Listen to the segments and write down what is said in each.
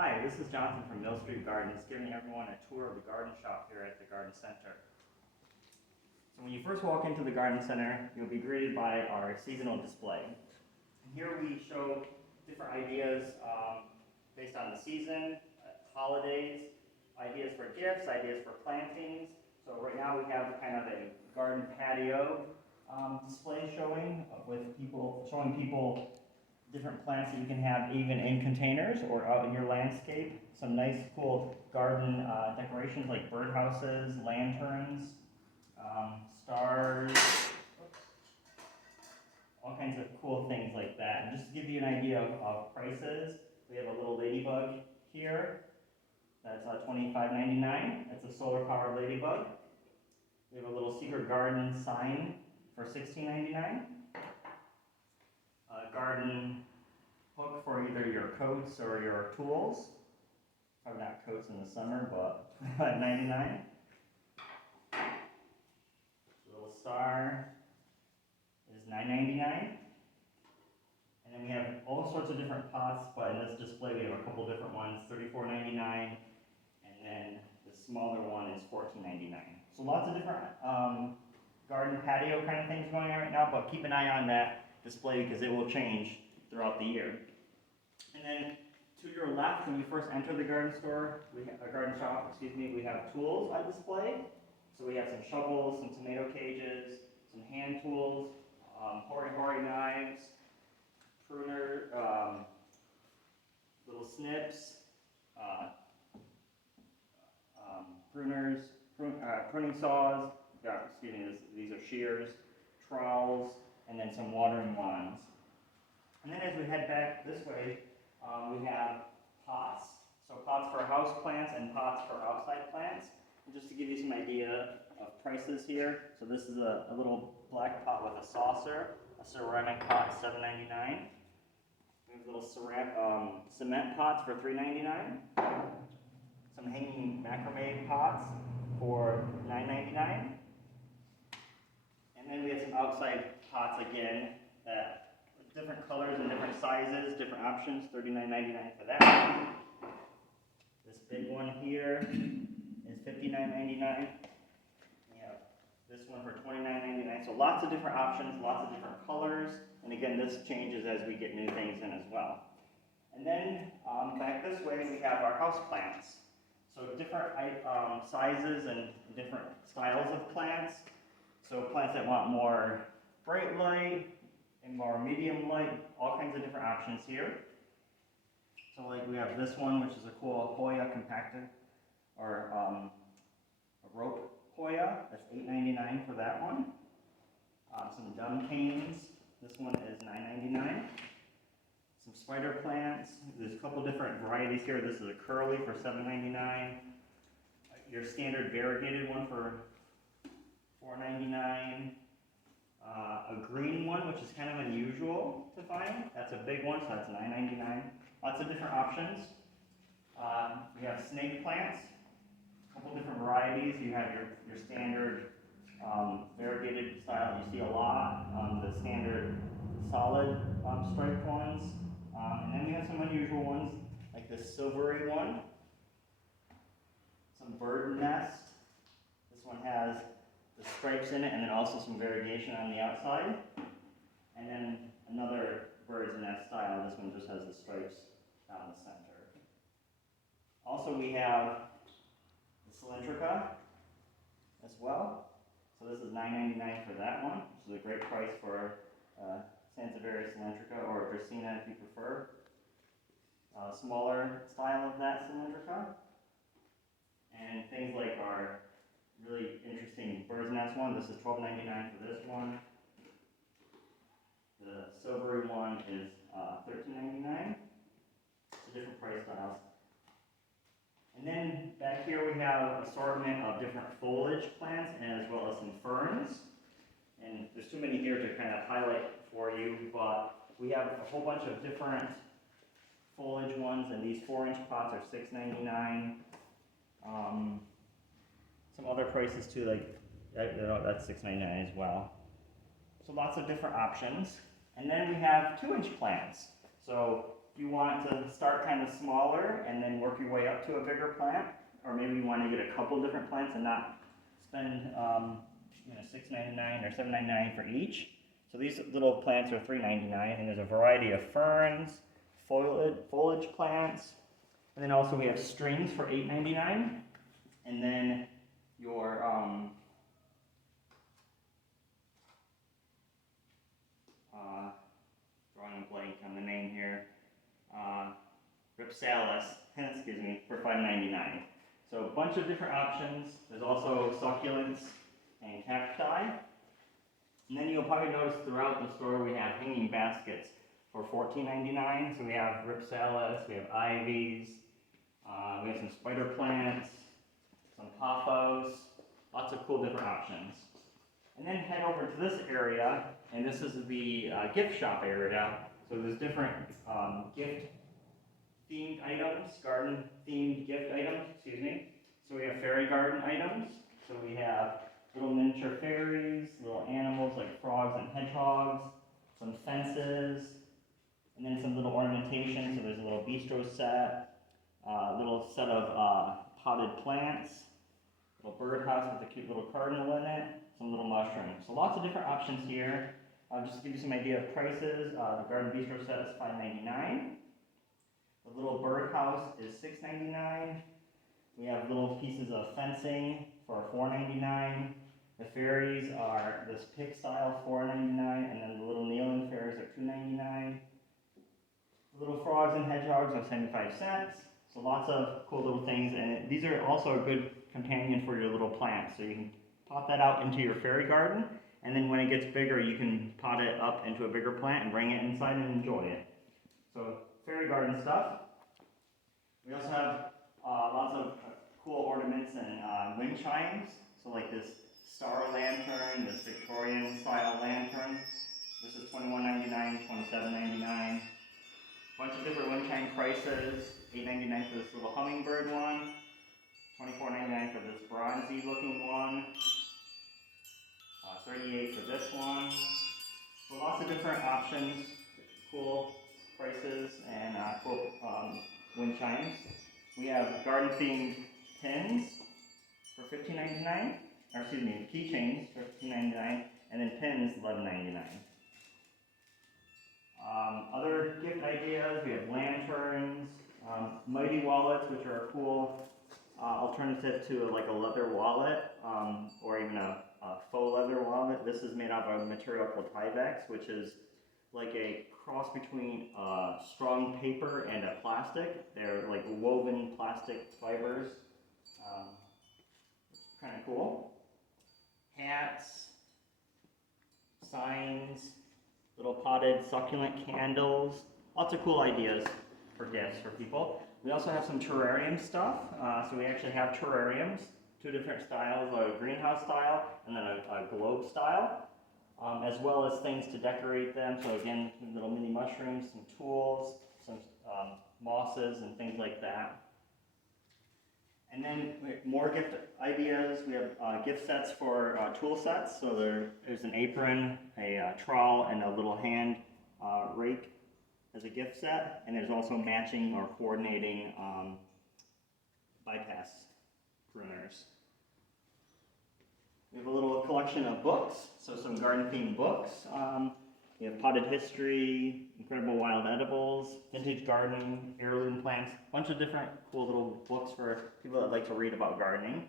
Hi, this is Jonathan from Mill Street Gardens, giving everyone a tour of the garden shop here at the Garden Center. So when you first walk into the Garden Center, you'll be greeted by our seasonal display. And here we show different ideas based on the season, holidays, ideas for gifts, ideas for plantings. So right now we have kind of a garden patio display showing showing people different plants that you can have even in containers or out in your landscape. Some nice cool garden decorations like birdhouses, lanterns, stars, all kinds of cool things like that. And just to give you an idea of prices, we have a little ladybug here. That's $25.99. It's a solar powered ladybug. We have a little secret garden sign for $16.99. A garden hook for either your coats or your tools. Probably not coats in the summer, but $99. The little star is $9.99. And then we have all sorts of different pots, but in this display we have a couple different ones, $34.99, and then the smaller one is $14.99. So lots of different garden patio kind of things going on right now, but keep an eye on that display because it will change throughout the year. And then to your left, when you first enter the garden shop, we have tools on display. So we have some shovels, some tomato cages, some hand tools, hori-hori knives, pruner, little snips, pruning saws, these are shears, trowels, and then some watering wands. And then as we head back this way, we have pots. So pots for house plants and pots for outside plants. And just to give you some idea of prices here, so this is a little black pot with a saucer, a ceramic pot, $7.99. We have little cement pots for $3.99. Some hanging macrame pots for $9.99. And then we have some outside pots again that different colors and different sizes, different options, $39.99 for that. This big one here is $59.99. We have this one for $29.99. So lots of different options, lots of different colors. And again, this changes as we get new things in as well. And then back this way, we have our house plants. So different sizes and different styles of plants. So plants that want more bright light and more medium light, all kinds of different options here. So like we have this one, which is a cool Hoya compacta, or a rope Hoya. That's $8.99 for that one. Some dumb canes. This one is $9.99. Some spider plants. There's a couple different varieties here. This is a curly for $7.99. Your standard variegated one for $4.99. A green one, which is kind of unusual to find. That's a big one, so that's $9.99. Lots of different options. We have snake plants, a couple different varieties. You have your standard variegated style you see a lot, the standard solid striped ones, and then we have some unusual ones like this silvery one, some bird nest. This one has the stripes in it and then also some variegation on the outside, and then another bird's nest style. This one just has the stripes down the center. Also we have the cylindrica as well. So this is $9.99 for that one, which is a great price for Sansevieria cylindrica, or Dracaena if you prefer. Smaller style of that cylindrica. And things like our really interesting bird's nest one. This is $12.99 for this one. The silvery one is $13.99. It's a different price styles. And then back here we have an assortment of different foliage plants as well as some ferns. And there's too many here to kind of highlight for you, but we have a whole bunch of different foliage ones, and these 4-inch pots are $6.99. Some other prices too, like that's $6.99 as well. So lots of different options. And then we have 2-inch plants. So If you want to start kind of smaller and then work your way up to a bigger plant, or maybe you want to get a couple different plants and not spend $6.99 or $7.99 for each. So these little plants are $3.99, and there's a variety of ferns, foliage plants, and then also we have strings for $8.99, and then your drawing a blank on the name here, Ripsalis, excuse me, for $5.99. So a bunch of different options. There's also succulents and cacti. And then you'll probably notice throughout the store we have hanging baskets for $14.99. So we have Ripsalis, we have ivies, we have some spider plants, some pothos, lots of cool different options. And then head over to this area, and this is the gift shop area. So there's different gift themed items, garden themed gift items, excuse me. So we have fairy garden items. So we have little miniature fairies, little animals like frogs and hedgehogs, some fences, and then some little ornamentation. So there's a little bistro set, a little set of potted plants, little birdhouse with a cute little cardinal in it, some little mushrooms. So lots of different options here. Just to give you some idea of prices, the garden bistro set is $5.99. The little birdhouse is $6.99. We have little pieces of fencing for $4.99. The fairies are this pig style $4.99, and then the little kneeling fairies are $2.99. The little frogs and hedgehogs are 75 cents. So lots of cool little things, and these are also a good companion for your little plants. So you can pop that out into your fairy garden, and then when it gets bigger, you can pot it up into a bigger plant and bring it inside and enjoy it. So fairy garden stuff. We also have lots of cool ornaments and wind chimes. So like this star lantern, this Victorian style lantern. This is $21.99, $27.99. Bunch of different wind chime prices. $8.99 for this little hummingbird one. $24.99 for this bronzy looking one. $38 for this one. So lots of different options, cool prices, and cool wind chimes. We have garden themed pins for $15.99, or excuse me, keychains for $15.99, and then pins $11.99. Other gift ideas, we have lanterns, mighty wallets, which are a cool alternative to like a leather wallet, or even a faux leather wallet. This is made out of a material called Tyvek, which is like a cross between strong paper and a plastic. They're like woven plastic fibers. It's kind of cool. Hats, signs, little potted succulent candles. Lots of cool ideas for gifts for people. We also have some terrarium stuff. So we actually have terrariums, two different styles, a greenhouse style and then a globe style, as well as things to decorate them. So again, little mini mushrooms, some tools, some mosses and things like that. And then more gift ideas. We have gift sets for tool sets. So there's an apron, a trowel, and a little hand rake as a gift set. And there's also matching or coordinating bypass pruners. We have a little collection of books, so some garden-themed books. We have Potted History, Incredible Wild Edibles, Vintage Gardening, Heirloom Plants, a bunch of different cool little books for people that like to read about gardening.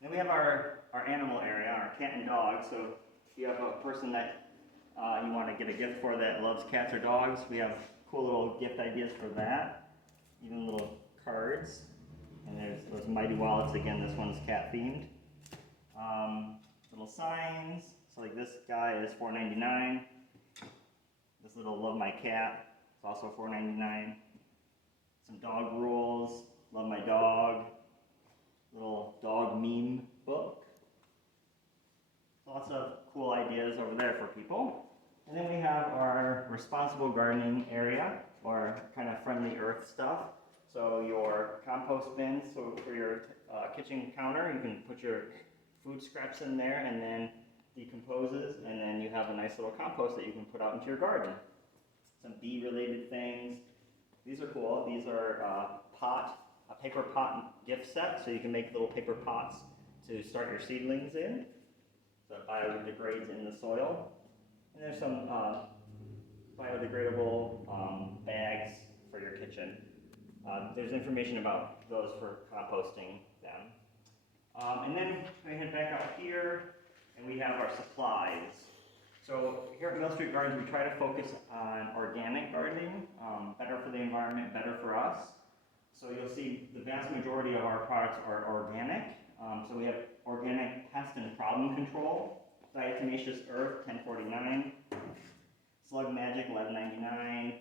Then we have our animal area, our cat and dog. So if you have a person that you want to get a gift for that loves cats or dogs, we have cool little gift ideas for that. Even little cards. And there's those mighty wallets. Again, this one's cat themed. Little signs. So like this guy is $4.99. This little Love My Cat is also $4.99. Some dog rules. Love My Dog. Little dog meme book. Lots of cool ideas over there for people. And then we have our responsible gardening area, or kind of friendly earth stuff. So your compost bins, so for your kitchen counter, you can put your food scraps in there and then decomposes, and then you have a nice little compost that you can put out into your garden. some bee-related things. These are cool. These are a paper pot gift set, so you can make little paper pots to start your seedlings in. So it biodegrades in the soil. And there's some biodegradable bags for your kitchen. There's information about those for composting them. And then we head back out here, and we have our supplies. So here at Mill Street Gardens, we try to focus on organic gardening, better for the environment, better for us. So you'll see the vast majority of our products are organic. So we have organic pest and problem control, diatomaceous earth, $10.49, Slug Magic, $11.99.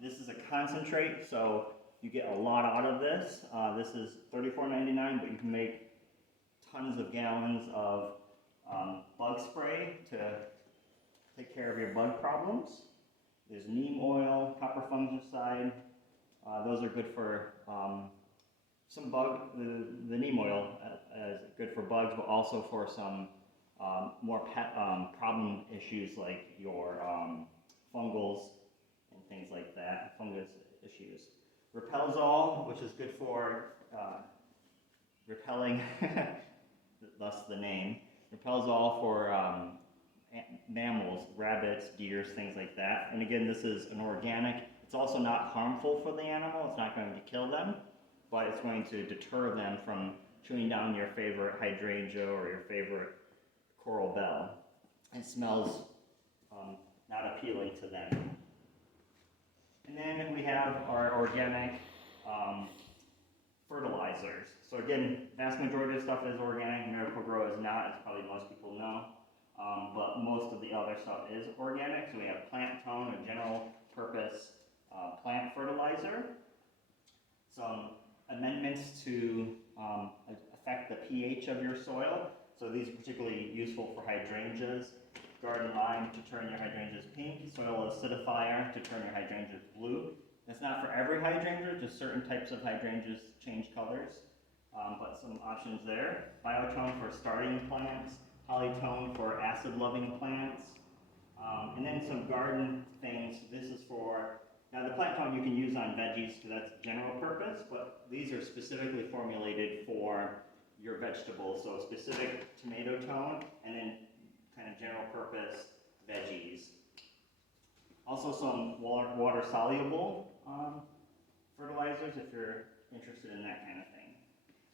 This is a concentrate, so you get a lot out of this. This is $34.99, but you can make tons of gallons of bug spray to take care of your bug problems. There's neem oil, copper fungicide. Those are good for some bug. The neem oil is good for bugs, but also for some more problem issues like your fungals and things like that, fungus issues. Repelzol, which is good for repelling, thus the name. Repelzol for mammals, rabbits, deers, things like that. And again, this is an organic. It's also not harmful for the animal. It's not going to kill them, but it's going to deter them from chewing down your favorite hydrangea or your favorite coral bell. It smells not appealing to them. And then we have our organic fertilizers. So again, vast majority of stuff is organic. Miracle-Gro is not, as probably most people know. But most of the other stuff is organic. So we have Plant Tone, a general purpose plant fertilizer. Some amendments to affect the pH of your soil. So these are particularly useful for hydrangeas. Garden Lime to turn your hydrangeas pink. Soil Acidifier to turn your hydrangeas blue. That's not for every hydrangea, just certain types of hydrangeas change colors. But some options there. Biotone for starting plants. Polytone for acid-loving plants. And then some garden things. This is for, now the Plant Tone you can use on veggies because that's general purpose, but these are specifically formulated for your vegetables. So specific tomato tone and then kind of general purpose veggies. Also some water soluble fertilizers if you're interested in that kind of thing.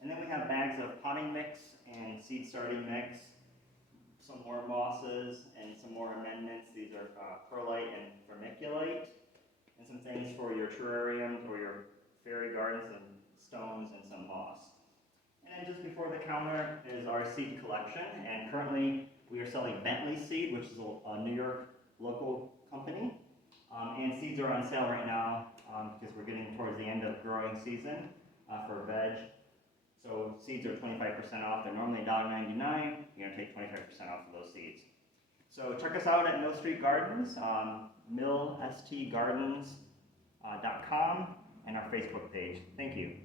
And then we have bags of potting mix and seed starting mix, some more mosses and some more amendments. These are perlite and vermiculite, and some things for your terrariums or your fairy gardens and stones and some moss. And then just before the counter is our seed collection, and currently we are selling Bentley Seed, which is a New York local company. And seeds are on sale right now because we're getting towards the end of growing season for veg. So seeds are 25% off. They're normally $1.99. You're going to take 25% off of those seeds. So check us out at Mill Street Gardens, millstgardens.com, and our Facebook page. Thank you.